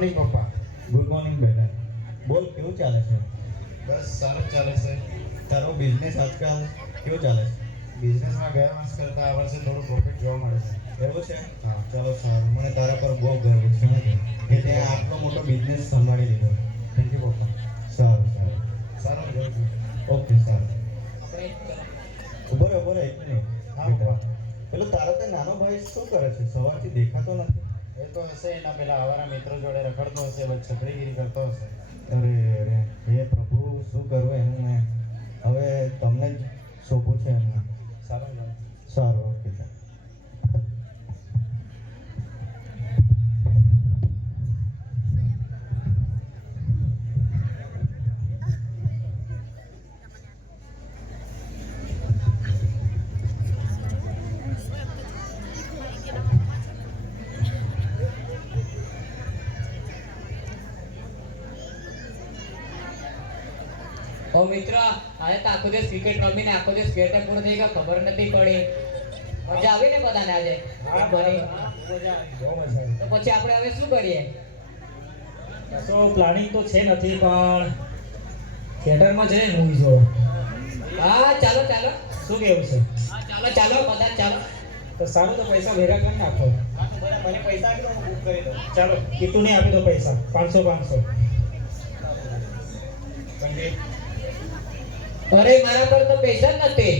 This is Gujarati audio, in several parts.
મોર્નિંગ પપ્પા. ગુડ મોર્નિંગ બેટા. બોલ કેવું ચાલે છે? બસ સારું જ ચાલે છે. તારો બિઝનેસ આજકાલ કેવો ચાલે છે? બિઝનેસમાં ગયા માસ કરતાં આ વર્ષે થોડું પ્રોફિટ જોવા મળે છે. એવું છે? હા. ચાલો સારું, મને તારા પર બહુ ગર્વ છે કે તે આટલો મોટો બિઝનેસ સંભાળી લીધો. થેન્ક યુ પપ્પા. સારું સારું. સારું જ રહ્યું છું. ઓકે સારું. ઉભો રહે એક મિનિટ. હા પપ્પા. પેલો તારો તે નાનો ભાઈ શું કરે છે? સવારથી દેખાતો નથી. એ તો હશે એના પેલા આવારા મિત્રો જોડે રખડતો હશે, વચ્ચે છત્રીગીરી કરતો હશે. અરે અરે હે પ્રભુ, શું કરવું એનું મેં હવે તમને જ સોંપું છે એમને. સારું જ. સારું ઓકે ચાલ. ઓ મિત્ર, આજે તો આખો દિવસ ક્રિકેટ રમીને આખો દિવસ ક્રિકેટ પૂરો થઈ ગયો, ખબર નથી પડી. મજા આવી ને બધાને આજે? હા બની. મજા આવી, બહુ મજા આવી. તો પછી આપણે હવે શું કરીએ? તો પ્લાનિંગ તો છે નથી, પણ થિયેટરમાં જઈને મૂવી જોવો. હા ચાલો ચાલો. શું કેવું છે? હા ચાલો ચાલો, બધા ચાલો. તો સારું, તો પૈસા ભેગા કરી નાખો. મને પૈસા આપી દો, હું બુક કરી દઉં. ચાલો, કીટુને આપી દો પૈસા 500. અરે મારા પર તો પૈસા જ નથી.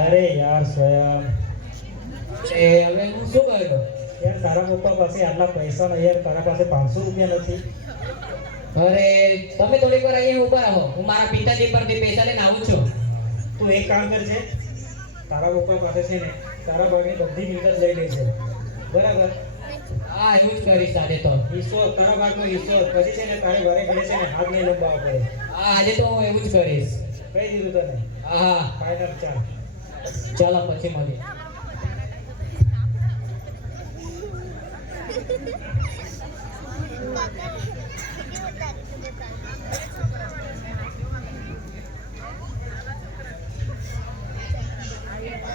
અરે યાર સ્વયં, એ હવે હું શું કરું? યાર તારા પપ્પા પાસે આટલા પૈસા નહીં યાર, તારા પાસે 500 રૂપિયા નથી. અરે તમે થોડીક વાર અહીંયા ઊભા રહો, હું મારા પિતાજી પરથી પૈસા લઈને આવું છું. તું એક કામ કરજે, તારા પપ્પા પાસે છે ને તારા ભાગની બધી મિલકત લઈ લેજે, બરાબર? હા એવું જ કરીશ આજે તો. હિસ્સો, તારા ભાગનો હિસ્સો. પછી છે ને તારે ઘરે ઘરે છે ને હાથ નહીં લંબાવવા પડે. હા આજે તો હું એવું જ કરીશ. કહી દીધું તને. હા હા ફાઇનલ. ચાલ. ચાલો પછી મળીએ.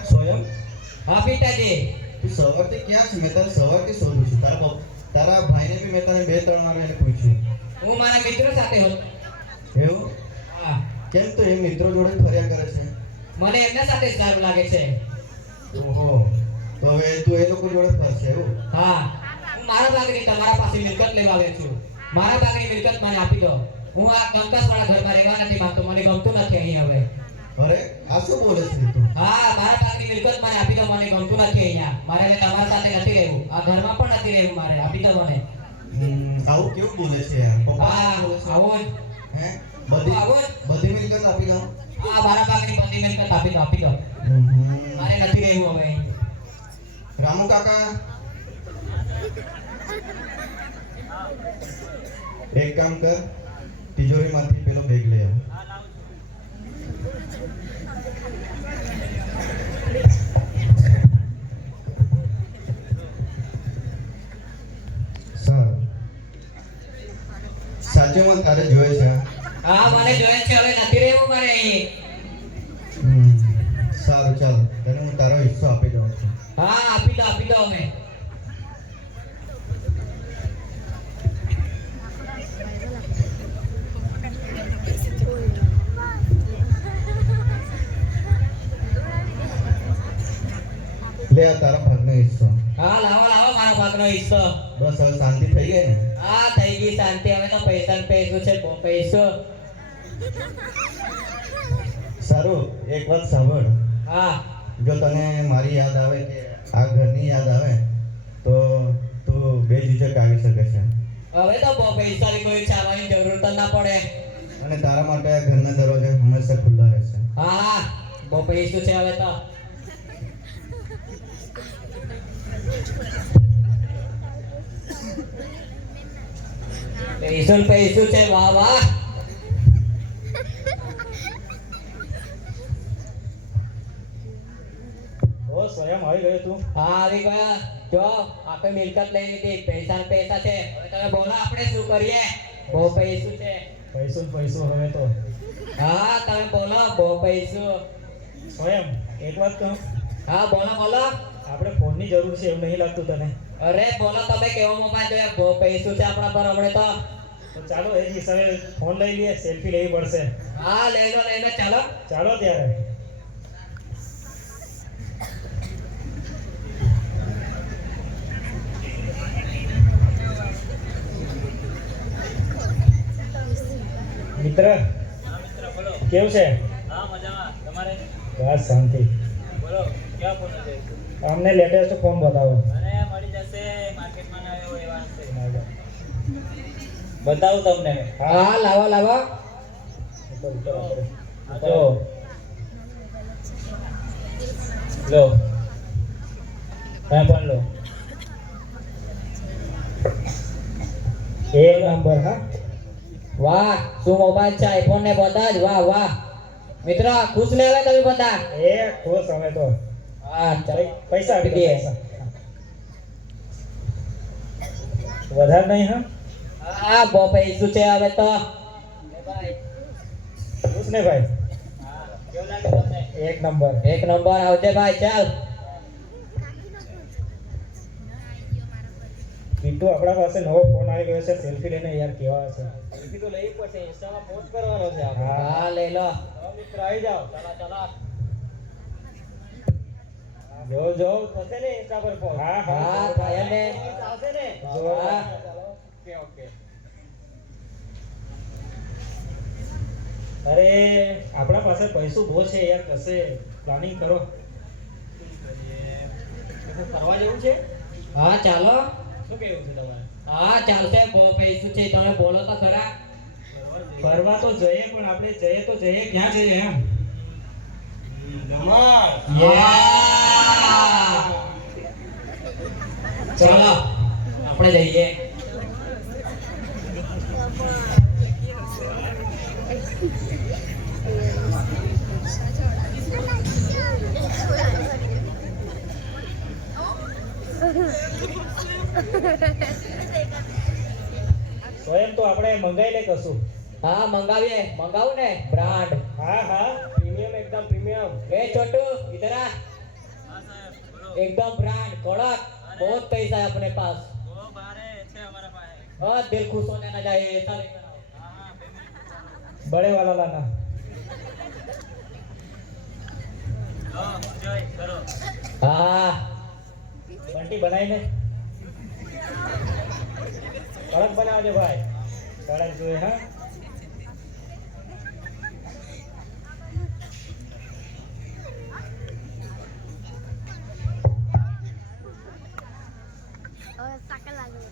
સ્વયં હા પિતાજી. તું સવારથી ક્યાં છે? મેં તને સવારથી શોધું છું. તારા ભાઈને બી મેં તને 2-3 વાર એને પૂછ્યું. હું મારા મિત્રો સાથે હતો. એવું? હા કેમ તો એ મિત્રો જોડે જ ફર્યા કરે છે? મને એમના સાથે જ સારું લાગે છે. ઓહો, તો હવે તું એ લોકો જોડે ફરશે એવું? હા હું મારા ભાગની તમારા પાસે મિલકત લેવા આવ્યો છું. મારા ભાગની મિલકત મને આપી દો. હું આ કંકાસવાળા ઘરમાં રહેવા નથી માંગતો. મને ગમતું નથી અહીં હવે. અરે આ શું બોલે છે તું? હા મારા ભાગની મિલકત મને આપી દો. મને ગમતું નથી અહીંયા. મારે હવે તમારા સાથે નથી રહેવું. આ ઘરમાં પણ નથી રહેવું મારે. આપી દો મને. આવું કેવું બોલે છે યાર? પપ્પા હા બોલે છે? આવો જ. હે? બધી મિલકત આપી દો. હા મારા ભાગની બધી મિલકત આપી દો. આપી દો. મારે નથી રહેવું હવે. રામુ કાકા, એક કામ કર, તિજોરીમાંથી પેલો બેગ લઈ આવ. સારું. સાચેમાં તારે જોઈએ છે? હા મને જોઈએ છે. હવે નથી રહેવું મારે અહીં. સારું ચાલ, તને હું તારો હિસ્સો આપી દઉં છું. હા આપી દો. આપી દો હવે. લે આ તારા ભાગનો હિસ્સો. હા લાવો લાવો મારા ભાગનો હિસ્સો. બસ હવે શાંતિ થઈ ગઈ ને? હા થઈ ગઈ શાંતિ. હવે તો પૈસા ને પૈસું છે. બહુ પૈસો. સારું, એક વાત સાંભળ. હા જો તને મારી યાદ આવે કે આ ઘરની યાદ આવે તો તું બેઝિઝક આવી શકે છે. હવે તો બહુ પૈસાની કોઈ ચાલવાની જરૂર તો ના પડે. અને તારા માટે આ ઘરના દરવાજા હંમેશા ખુલ્લા રહેશે. હા હા બહુ પૈસું છે હવે તો. પૈસું છે. વાહ વાહ. ઓ સ્વયં આવી ગયો તું? હા આવી ગયા. જો આપણે મિલકત લઈ લીધી. પૈસા ને પૈસા છે. હવે તમે બોલો આપણે શું કરીએ? બહુ પૈસું છે. પૈસું હવે તો. હા તમે બોલો. બહુ પૈસું. સ્વયં એક વાત કહું, હા બોલો બોલો. આપણે ફોનની જરૂર છે એવું નહીં લાગતું તને? અરે બોલો તમે કેવો મોબાઈલ જોઈએ? બહુ પૈસું છે આપણા પર હમણે તો. તો ચાલો એ જ હિસાબે ફોન લઈ લઈએ, સેલ્ફી લેવી પડશે. હા લઈ લો ચાલો. ચાલો ત્યારે. મિત્ર કેવું છે? બસ શાંતિ. અમને લેટેસ્ટ ફોન બતાવો. બતાવું તમને. હા લાવો. જો લો પણ લો. એક નંબર. હા વાહ શું મોબાઈલ છે, આઈફોન ને બધા જ. વાહ મિત્ર ખુશ ને હવે તમે બધા? એ ખુશ અમે તો. હા ચાલો પૈસા આપી દો, દે. પૈસા. વધારે નહીં. હા હા બહુ પૈસું છે હવે તો. ખુશ ને ભાઈ? એક નંબર. એક નંબર આવજે ભાઈ ચાલ. કીટુ આપણા પાસે નવો ફોન આવી ગયો છે, સેલ્ફી લઈને યાર કેવા હશે. સેલ્ફી તો લેવી પડશે, ઇન્સ્ટામાં પોસ્ટ કરવાનો છે આપણે. હા લઈ લો. ચાલો મિત્ર આવી જાઓ. ચાલો. જો થશે ને ઇન્સ્ટા પર પોસ્ટ? હા હા થાય ને. આવશે ને? હા. ચાલો ઓકે. અરે આપણા પાસે પૈસો બહુ છે યાર, કશે પ્લાનિંગ કરો. ફરવા જેવું છે? હા ચાલો. શું કેવું છે તમારે? હા ચાલશે બહુ પૈસું છે, તમે બોલો તો ખરા. ફરવા તો જઈએ પણ આપણે જઈએ તો જઈએ ક્યાં જઈએ એમ? ચાલો આપણે જઈએ. સ્વયં તો આપણે મંગાઈ લે કશું. હા મંગાવું ને બ્રાન્ડ. હા પ્રીમિયમ, એકદમ પ્રીમિયમ. ए छोटू इधर आ. एकदम ब्रांड कड़क, बहुत पैसा है अपने पास. हाँ दिल खुश होने ना जाए ऐसा लेकर आओ. बड़े वाला लाना. हाँ बंटी बनाई ने कड़क बनावजे भाई. कड़क જોઈએ. હા saca la luz.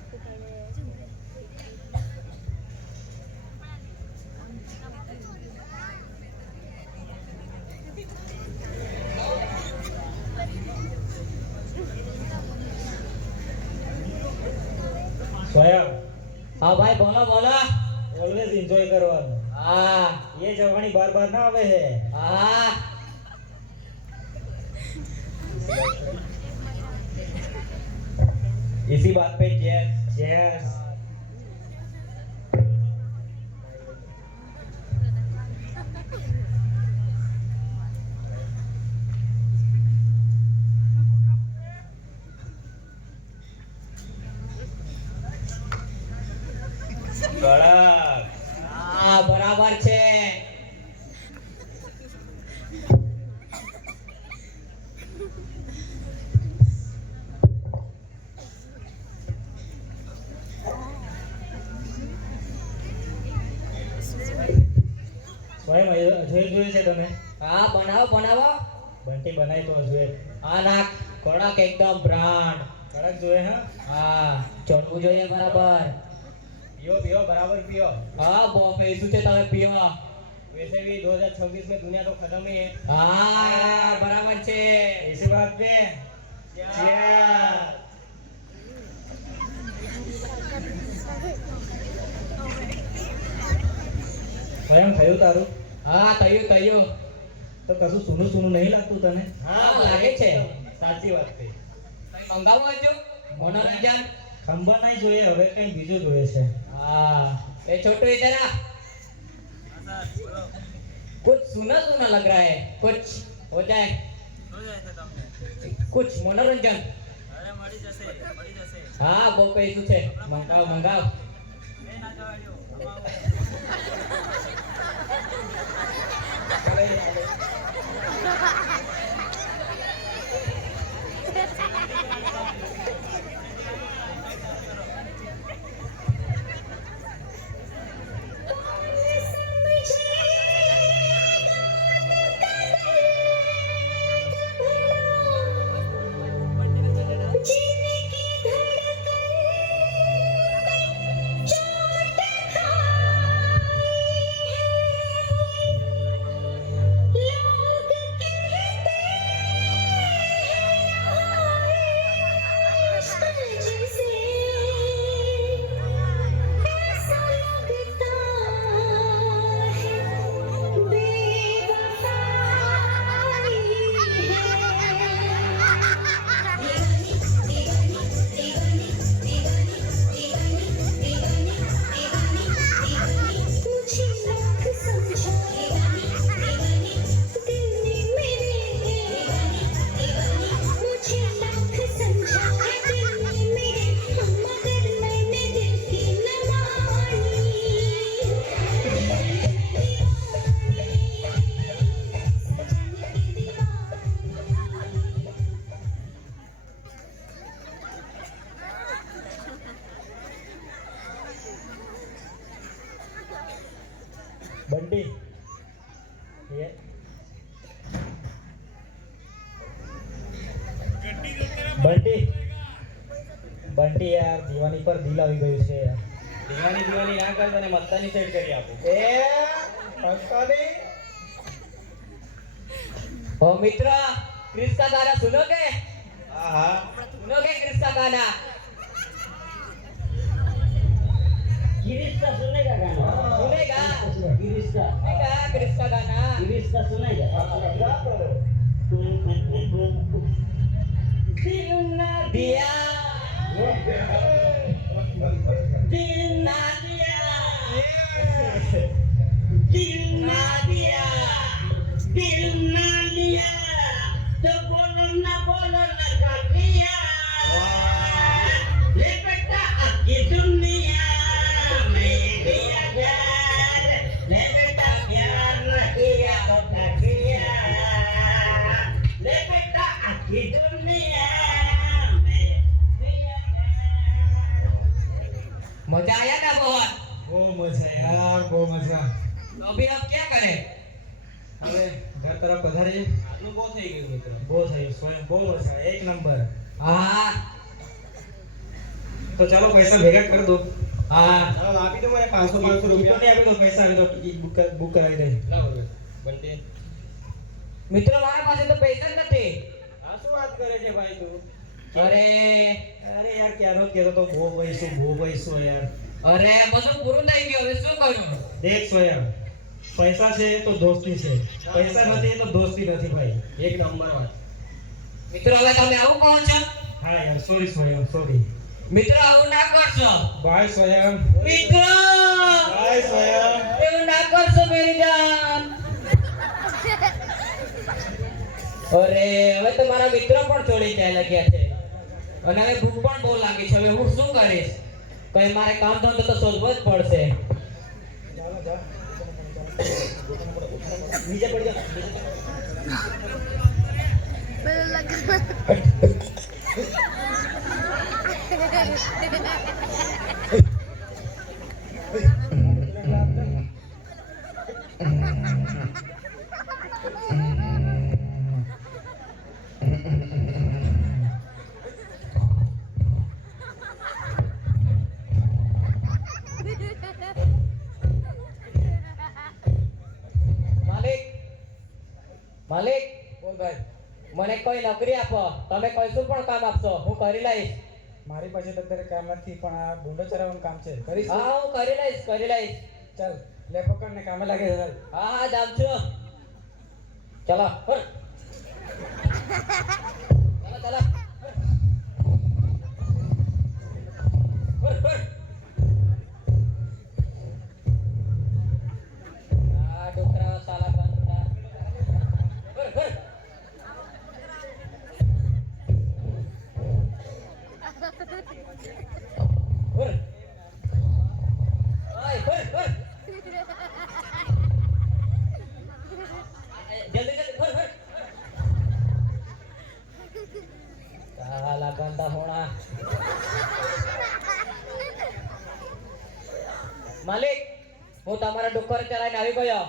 સ્વયં हाँ भाई बोलो ઓલવેઝ એન્જોય કરવાનું. हाँ ये જવાની બાર બાર ના આવે હે. हाँ इसी बात पे चेयर. Cheers. કડક. हाँ बराबर छे. સ્વયં જોઈ છે તમે? हाँ बनाओ. બંટી બનાવી તો જોઈએ. हाँ ना कड़क एकदम ब्रांड. કડક જોઈએ. હા हाँ चढ़વું જોઈએ બરાબર. पियो बराबर पियो. हाँ બહુ પૈસું છે તમે પીવો. वैसे भी 2026 में दुनिया तो खत्म ही है. हाँ बराबर छे. इसी बात पे Cheers. સ્વયં થયું તારું? हाँ તયું. તો કશું સૂનું સૂનું નહીં લાગતું તને? हाँ લાગે છે. साची बात है. મંગાવું હજુ મનોરંજન. ખંભા નહીં જોઈએ, હવે કંઈ બીજું જોઈએ છે. हाँ ए छोटू इधर आ. कुछ सुना लग रहा है, कुछ हो जाए. કુછ મનોરંજન હા બહુ પૈસું છે મંગાવ મંગાવ बंटी ये बंटी बंटी यार दीवानी पर दिल આવી ગયું છે યાર દીવાની ના કર તને મસ્તાની સેટ કરી આપું એ મસ્તાની ओ मित्र क्रिस का गाना सुनोगे હા હા सुनोगे क्रिस का गाना गिरीश का सुनेगा गाना सुनेगा गिरीश का सुनेगा क्रिस का गाना गिरीश का सुनेगा दिल ना दिया दिल ना दिया दिल ना दिया दिल ना दिया तो बोलो ना का किया ले बेटा आपकी दुनिया में दिया प्यार ले बेटा प्यार न किया तो क्या किया ले बेटा आपकी दुनिया में दिया मजा आया ना बहुत બહુ મજા યાર બહુ મજા तो अभी आप क्या करें હવે ઘર તરફ પધારીએ આનું બહુ થઈ ગયું મિત્ર બહુ થયું સ્વયં બહુ મજા એક નંબર हाँ તો ચાલો પૈસા ભેગા કરી દો हाँ હવે આપી દો મને 500 તો રૂપિયા નહીં આપી દો પૈસા આપી દો ટિકિટ બુક કરાવી દે લાવો બંટી मित्र मारा પાસે તો પૈસા જ નથી આ શું વાત કરે છે ભાઈ તું અરે અરે યાર ક્યારનો જ કહેતો તો બહુ પૈસો યાર અરે બધું પૂરું થઈ ગયું હવે શું કરું દેખ સ્વયં પૈસા છે તો દોસ્તી છે પૈસા નથી તો દોસ્તી નથી ભાઈ એક નંબર વાત મિત્રો હવે તમે આવું કહો છો હા યાર સોરી સ્વયં સોરી મિત્રો આવું ના કરશો બાય સ્વયં મિત્રો બાય સ્વયં એવું ના કરશો મેરી જાન અરે હવે તો મારા મિત્રો પણ છોડી જાય લાગ્યા છે અને હવે ભૂખ પણ બહુ લાગી છે હવે હું શું કરીશ કઈ મારે કામ ધંધો તો શોધવો જ પડશે નીચે પડી જા પેલું લગન માલિક બોલ ભાઈ મને કોઈ નોકરી આપો તમે કઈશું પણ કામ આપશો હું કરી લઈશ મારી પાસે તો અત્યારે કામ નથી પણ આ ભૂંડો ચરાવવાનું કામ છે કરીશ હા હું કરી લઈશ ચાલ લે પકડ ને કામે લાગે ચાલ હા હા જામ છું ચલો ચલો ચલો આ ડોકરા સાલા બંધા હું તમારા ડુક્કર ચલાવીને આવી ગયો.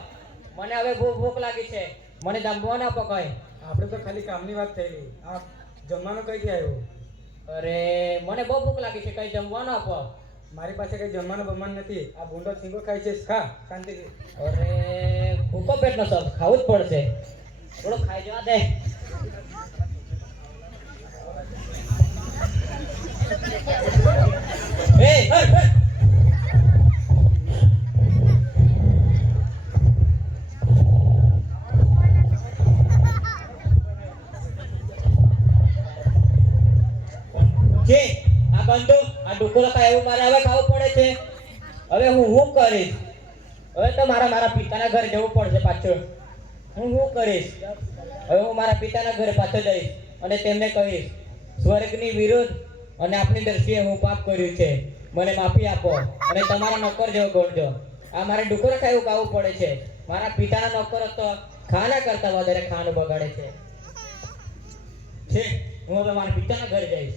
મને હવે બહુ ભૂખ લાગી છે. મને જમવાનું આપો કઈ. આપણે તો ખાલી કામની વાત થયેલી. આ જમવાનું કઈથી આવ્યું? અરે મને બહુ ભૂખ લાગી છે, કઈ જમવાનું આપો. મારી પાસે કઈ જમવાનું બમવાનું નથી. આ ભૂંડો છીંગો ખાય છે, ખા શાંતિથી. અરે ભૂખો પેટનો સબ ખાવું જ પડશે. થોડું ખાઈ જવા દે. એ કે આ બંધુ આ ડુકરો ખાય એવું મારે હવે ખાવું પડે છે. હવે હું શું કરીશ? હવે તો મારા પિતાના ઘરે જવું પડશે પાછું. હું શું કરીશ? હવે હું મારા પિતાના ઘરે પાછો જઈશ અને તેમને કહીશ સ્વર્ગની વિરુદ્ધ અને આપની દ્રષ્ટિએ હું પાપ કર્યું છે, મને માફી આપો અને તમારા નોકર જેવો ગણજો. આ મારે ડુકરો ખાય એવું ખાવું પડે છે. મારા પિતાના નોકરો તો ખાના કરતા વધારે ખાવાનું બગાડે છે. હું હવે મારા પિતાના ઘરે જઈશ.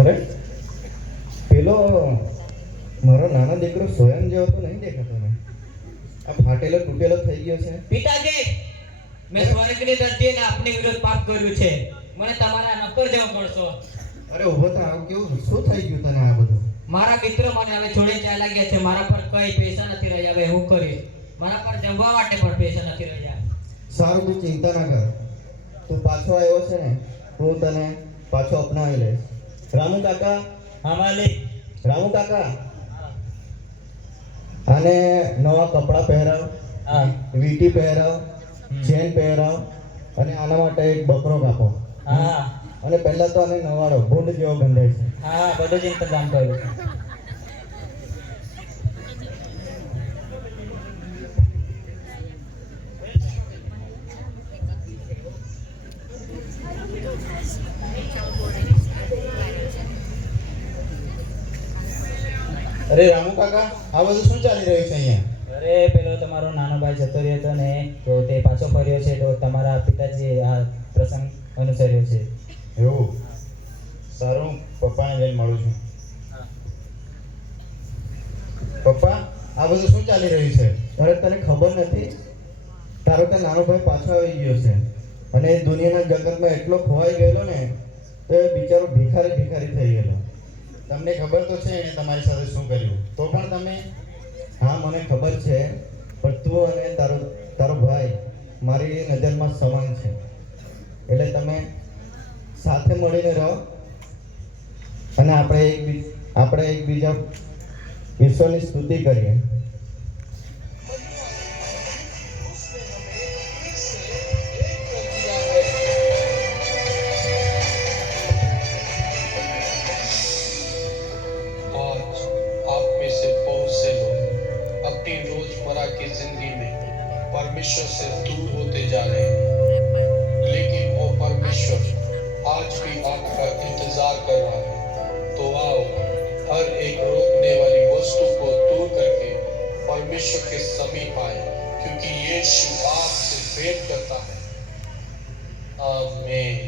અરે પેલો મારો નાનો દીકરો સ્વયં જેવો તો નહીં દેખાતો ને. આ ફાટેલો તૂટેલો થઈ ગયો છે. પિતાજી, મેં સ્વર્ગની દ્રષ્ટિએ આપની વિરુદ્ધ પાપ કર્યું છે, મને તમારા નોકર જેવો ગણશો. અરે ઊભો તો આવ, કેવું શું થઈ ગયું તને આ બધું? મારા મિત્રો મને હવે છોડી ચાલ્યા લાગ્યા છે. મારા પર કઈ પૈસા નથી રહ્યા. હવે હું કરીશ? મારા પર જમવા માટે પણ પૈસા નથી રહ્યા. સારું, તું ચિંતા ના કર. તું પાછો આવ્યો છે ને, હું તને પાછો અપનાવી લઈશ. રામુ કાકા, હા માલિક. રામુ કાકા, આને નવા કપડાં પહેરાવ, હા વીંટી પહેરાવ, ચેન પહેરાવ અને આના માટે એક બકરો કાપો. હા અને પહેલા તો આને નવાડો, ભૂંડ જેવો ગંધાય છે. હા, બધું જ ઇંતજામ કર્યું છે. અરે રામુ કાકા, આ બધું શું ચાલી રહ્યું છે અહીંયા? અરે પેલો તમારો નાનો ભાઈ જતો રહ્યો હતો ને, તો તે પાછો ફર્યો છે, તો તમારા પિતાજી આ પ્રસંગ અનુસર્યો છે. એવું? સારું, પપ્પાને જઈને મળું છું. પપ્પા, આ બધું શું ચાલી રહ્યું છે? અરે તને ખબર નથી? તારો તો નાનો ભાઈ પાછો આવી ગયો છે અને એ દુનિયાના જગતમાં એટલો ખોવાઈ ગયેલો ને, તો એ બિચારો ભિખારી ભિખારી થઈ ગયેલો. તમને ખબર તો છે એણે તમારી સાથે શું કર્યું, તો પણ તમે... હા, મને ખબર છે, પણ તું અને તારો ભાઈ મારી નજરમાં સમાન છે, એટલે તમે સાથે મળીને રહો અને આપણે એકબીજા ઈશ્વરની સ્તુતિ કરીએ. आज आप में से बहुत से लोग अपनी रोजमर्रा की जिंदगी में परमेश्वर से दूर होते जा रहे हैं, लेकिन वो परमेश्वर आज भी आपका इंतजार कर रहा है. तो आओ, हर एक रोकने वाली वस्तु को दूर करके परमेश्वर के समीप आए, क्योंकि यीशु आपसे भेंट करता है. आमीन.